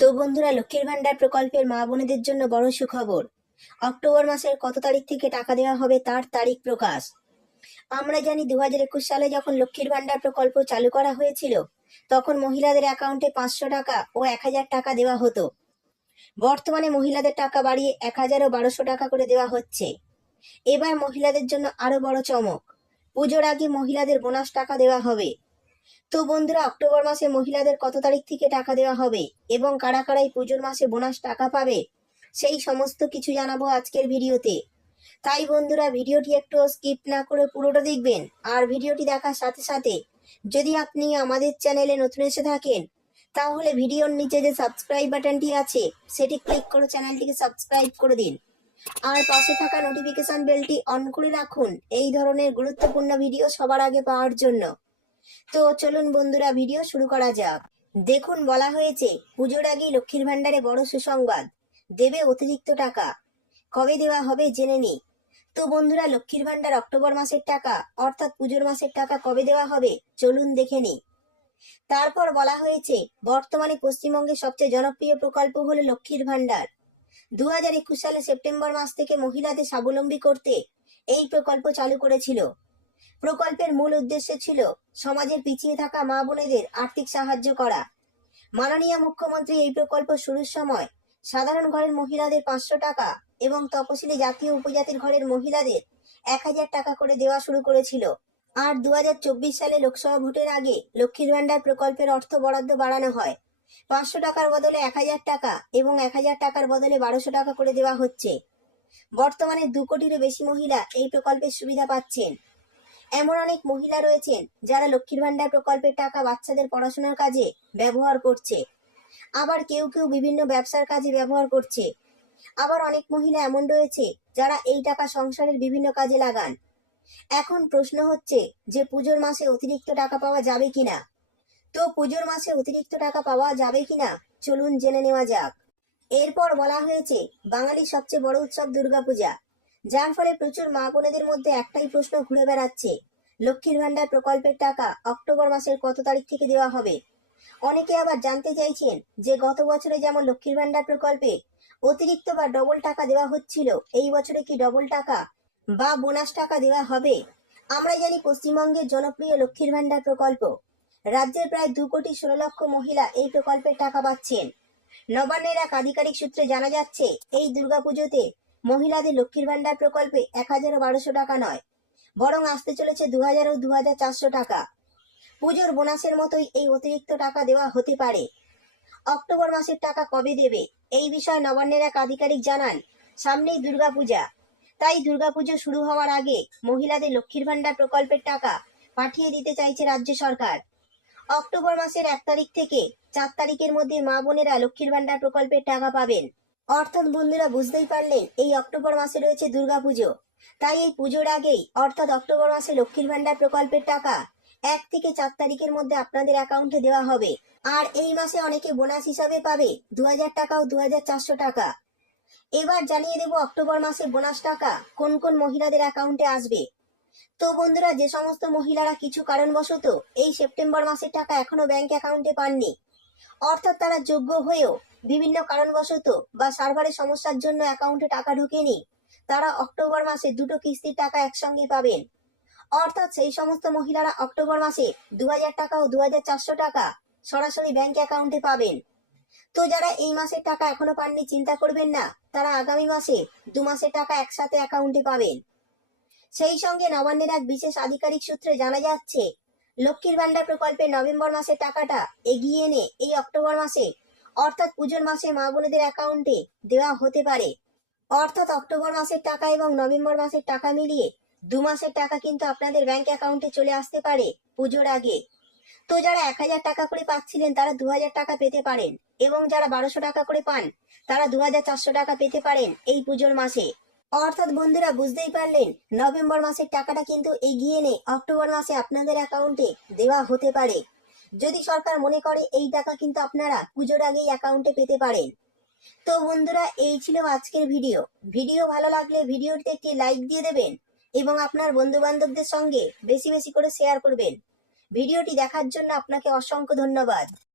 তো বন্ধুরা, লক্ষ্মীর ভান্ডার প্রকল্পের মা বোনেদের জন্য বড় সুখবর। অক্টোবর মাসের কত তারিখ থেকে টাকা দেওয়া হবে তার তারিখ প্রকাশ। আমরা জানি 2021 সালে যখন লক্ষ্মীর ভান্ডার প্রকল্প চালু করা হয়েছিল, তখন মহিলাদের অ্যাকাউন্টে 500 টাকা ও 1000 টাকা দেওয়া হতো। বর্তমানে মহিলাদের টাকা বাড়িয়ে 1000 ও 1200 টাকা করে দেওয়া হচ্ছে। এবার মহিলাদের জন্য আরো বড় চমক, পুজোর আগে মহিলাদের বোনাস টাকা দেওয়া হবে। তো বন্ধুরা, অক্টোবর মাসে মহিলাদের কত তারিখ থেকে টাকা দেওয়া হবে এবং কারা কারা এই পুজোর মাসে বোনাস টাকা পাবে, সেই সমস্ত কিছু জানাবো আজকের ভিডিওতে। তাই বন্ধুরা, ভিডিওটি একটু স্কিপ না করে পুরোটা দেখবেন। আর ভিডিওটি দেখার সাথে সাথে যদি আপনি আমাদের চ্যানেলে নতুন এসে থাকেন, তাহলে ভিডিওর নিচে যে সাবস্ক্রাইব বাটনটি আছে সেটি ক্লিক করে চ্যানেলটিকে সাবস্ক্রাইব করে দিন। আর পাশে থাকা নোটিফিকেশন বেলটি অন করে রাখুন এই ধরনের গুরুত্বপূর্ণ ভিডিও সবার আগে পাওয়ার জন্য। তো চলুন বন্ধুরা, ভিডিও শুরু করা যাক। দেখুন, বলা হয়েছে পুজোর আগেই লক্ষ্মীর ভান্ডারে বড় সুসংবাদ, দেবে অতিরিক্ত টাকা। কবে দেওয়া হবে জেনে নি। তো বন্ধুরা, লক্ষ্মীর ভান্ডার অক্টোবর মাসের টাকা অর্থাৎ পুজোর মাসের টাকা কবে দেওয়া হবে চলুন দেখে নি। তারপর বলা হয়েছে বর্তমানে পশ্চিমবঙ্গের সবচেয়ে জনপ্রিয় প্রকল্প হলো লক্ষ্মীর ভান্ডার। 2021 সালে সেপ্টেম্বর মাস থেকে মহিলাদের স্বাবলম্বী করতে এই প্রকল্প চালু করেছিল। প্রকল্পের মূল উদ্দেশ্য ছিল সমাজের পিছিয়ে থাকা মা বোনেদের আর্থিক সাহায্য করা। মাননীয় মুখ্যমন্ত্রী এই প্রকল্প শুরুর সময় সাধারণ ঘরের মহিলাদের 500 টাকা এবং তপশিলি জাতীয় উপজাতির ঘরের মহিলাদের 1000 টাকা করে দেওয়া শুরু করেছিল। আর 2024 সালে লোকসভা ভোটের আগে লক্ষ্মীর ভান্ডার প্রকল্পের অর্থ বরাদ্দ বাড়ানো হয়। 500 টাকার বদলে 1000 টাকা এবং 1000 টাকার বদলে 1200 টাকা করে দেওয়া হচ্ছে। বর্তমানে 2 কোটিরও বেশি মহিলা এই প্রকল্পের সুবিধা পাচ্ছেন। এমন অনেক মহিলা রয়েছেন যারা লক্ষ্মীর ভান্ডার প্রকল্পের টাকা বাচ্চাদের পড়াশোনার কাজে ব্যবহার করছে। আবার কেউ কেউ বিভিন্ন ব্যবসার কাজে ব্যবহার করছে। আবার অনেক মহিলা এমন রয়েছে যারা এই টাকা সংসারের বিভিন্ন কাজে লাগান। এখন প্রশ্ন হচ্ছে যে পুজোর মাসে অতিরিক্ত টাকা পাওয়া যাবে কিনা। তো পুজোর মাসে অতিরিক্ত টাকা পাওয়া যাবে কিনা চলুন জেনে নেওয়া যাক। এরপর বলা হয়েছে বাঙালির সবচেয়ে বড় উৎসব দুর্গাপূজা, যার ফলে প্রচুর মা বোনেদের মধ্যে একটাই প্রশ্ন ঘুরে বেড়াচ্ছে, লক্ষ্মীর ভান্ডার প্রকল্পের টাকা অক্টোবর মাসের কত তারিখ থেকে দেওয়া হবে। অনেকে আবার জানতে চাইছেন যে গত বছরে যেমন লক্ষ্মীর ভান্ডার প্রকল্পে অতিরিক্ত বা ডবল টাকা দেওয়া হচ্ছিল, এই বছরে কি ডবল টাকা বা বোনাস টাকা দেওয়া হবে। আমরা জানি পশ্চিমবঙ্গের জনপ্রিয় লক্ষ্মীর ভান্ডার প্রকল্প, রাজ্যের প্রায় 2,16,00,000 মহিলা এই প্রকল্পের টাকা পাচ্ছেন। নবান্নের এক আধিকারিক সূত্রে জানা যাচ্ছে এই দুর্গাপুজোতে মহিলাদের লক্ষ্মীর ভান্ডার প্রকল্পে 1000 ও 1200 টাকা নয়, বরং আসতে চলেছে 2000 ও 2400 টাকা। পুজোর বোনাসের মতোই এই অতিরিক্ত টাকা দেওয়া হতে পারে। অক্টোবর মাসের টাকা কবে দেবে এই বিষয়ে নবান্নের এক আধিকারিক জানান, সামনেই দুর্গাপূজা, তাই দুর্গাপুজো শুরু হওয়ার আগে মহিলাদের লক্ষ্মীর ভান্ডার প্রকল্পের টাকা পাঠিয়ে দিতে চাইছে রাজ্য সরকার। অক্টোবর মাসের 1 তারিখ থেকে 4 তারিখের মধ্যে মা বোনেরা লক্ষ্মীর ভান্ডার প্রকল্পের টাকা পাবেন। অর্থাৎ বন্ধুরা, বুঝতেই পারলেন এই অক্টোবর মাসে রয়েছে দুর্গাপুজো, তাই এই পুজোর আগেই অর্থাৎ অক্টোবর মাসে লক্ষ্মীর ভান্ডার প্রকল্পের টাকা 1 থেকে 4 তারিখের মধ্যে আপনাদের অ্যাকাউন্টে দেওয়া হবে। আর এই মাসে অনেকে বোনাস হিসাবে পাবে 2000 টাকা ও 2400 টাকা। এবার জানিয়ে দেব অক্টোবর মাসে বোনাস টাকা কোন কোন মহিলাদের অ্যাকাউন্টে আসবে। তো বন্ধুরা, যে সমস্ত মহিলারা কিছু কারণবশত এই সেপ্টেম্বর মাসের টাকা এখনো ব্যাংক অ্যাকাউন্টে পাননি, অর্থাৎ তারা যোগ্য হয়েও বিভিন্ন কারণবশত বা সার্ভারের সমস্যার জন্য অ্যাকাউন্টে টাকা ঢোকেনি, তারা অক্টোবর মাসে 2টো কিস্তির টাকা একসঙ্গে পাবেন। অর্থাৎ সেই সমস্ত মহিলারা অক্টোবর মাসে 2000 টাকা ও 2400 টাকা সরাসরি ব্যাংক অ্যাকাউন্টে পাবেন। তো যারা এই মাসের টাকা এখনো পাননি, চিন্তা করবেন না, তারা আগামী মাসে 2 মাসের টাকা একসাথে অ্যাকাউন্টে পাবেন। সেই সঙ্গে নবান্নের এক বিশেষ আধিকারিক সূত্রে জানা যাচ্ছে লক্ষ্মীর ভান্ডার প্রকল্পে নভেম্বর মাসের টাকাটা এগিয়ে এনে এই অক্টোবর মাসে অর্থাৎ পুজোর মাসে মা বোনেদের অ্যাকাউন্টে দেওয়া হতে পারে। অর্থাৎ অক্টোবর মাসের টাকা এবং নভেম্বর মাসের টাকা মিলিয়ে 2 মাসের টাকা কিন্তু আপনাদের ব্যাংক অ্যাকাউন্টে চলে আসতে পারে পুজোর আগে। তো যারা 1000 টাকা করে পাচ্ছিলেন তারা 2000 টাকা পেতে পারেন, এবং যারা 1200 টাকা করে পান তারা 2400 টাকা পেতে পারেন এই পুজোর মাসে। অর্থাৎ বন্ধুরা, বুঝতেই পারলেন নভেম্বর মাসের টাকাটা কিন্তু এগিয়ে এনে অক্টোবর মাসে আপনাদের অ্যাকাউন্টে দেওয়া হতে পারে, যদি সরকার মনে করে এই টাকা কিন্তু আপনারা পুজোর আগেই অ্যাকাউন্টে পেতে পারেন। তো বন্ধুরা, এই ছিল আজকের ভিডিও ভালো লাগলে ভিডিওটিতে একটি লাইক দিয়ে দেবেন এবং আপনার বন্ধু বান্ধবদের সঙ্গে বেশি বেশি করে শেয়ার করবেন। ভিডিওটি দেখার জন্য আপনাকে অসংখ্য ধন্যবাদ।